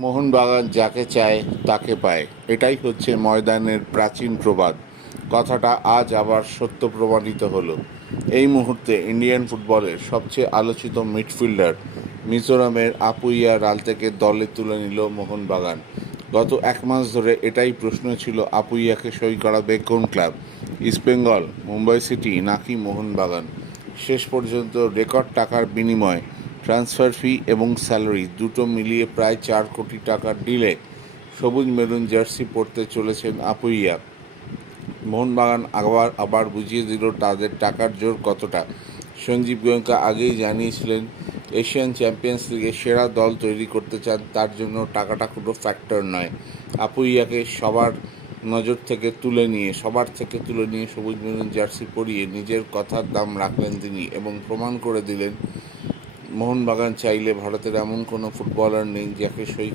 মোহনবাগান যাকে চায় তাকে পায়, এটাই হচ্ছে ময়দানের প্রাচীন প্রবাদ। কথাটা আজ আবার সত্য প্রমাণিত হলো। এই মুহূর্তে ইন্ডিয়ান ফুটবলের সবচেয়ে আলোচিত মিডফিল্ডার মিজোরামের আপুইয়া রালতেকে দলে তুলে নিল মোহনবাগান। গত এক মাস ধরে এটাই প্রশ্ন ছিল, আপুইয়াকে সই করাবে কোন ক্লাব, ইস্টবেঙ্গল, মুম্বাই সিটি নাকি মোহনবাগান। শেষ পর্যন্ত রেকর্ড টাকার বিনিময়ে ট্রান্সফার ফি এবং স্যালারি দুটো মিলিয়ে প্রায় 4 কোটি টাকার ডিলে সবুজ মেরুন জার্সি পরতে চলেছেন আপুইয়া। মোহনবাগান আবার বুঝিয়ে দিল তাদের টাকার জোর কতটা। সঞ্জীব গোয়েঙ্কা আগেই জানিয়েছিলেন, এশিয়ান চ্যাম্পিয়ন্স লিগে সেরা দল তৈরি করতে চান, তার জন্য টাকাটা কোনো ফ্যাক্টর নয়। আপুইয়াকে সবার থেকে তুলে নিয়ে সবুজ মেরুন জার্সি পরিয়ে নিজের কথার দাম রাখলেন তিনি এবং প্রমাণ করে দিলেন মোহনবাগান চাইলে ভারতের এমন কোনো ফুটবলার নেই যাকে সই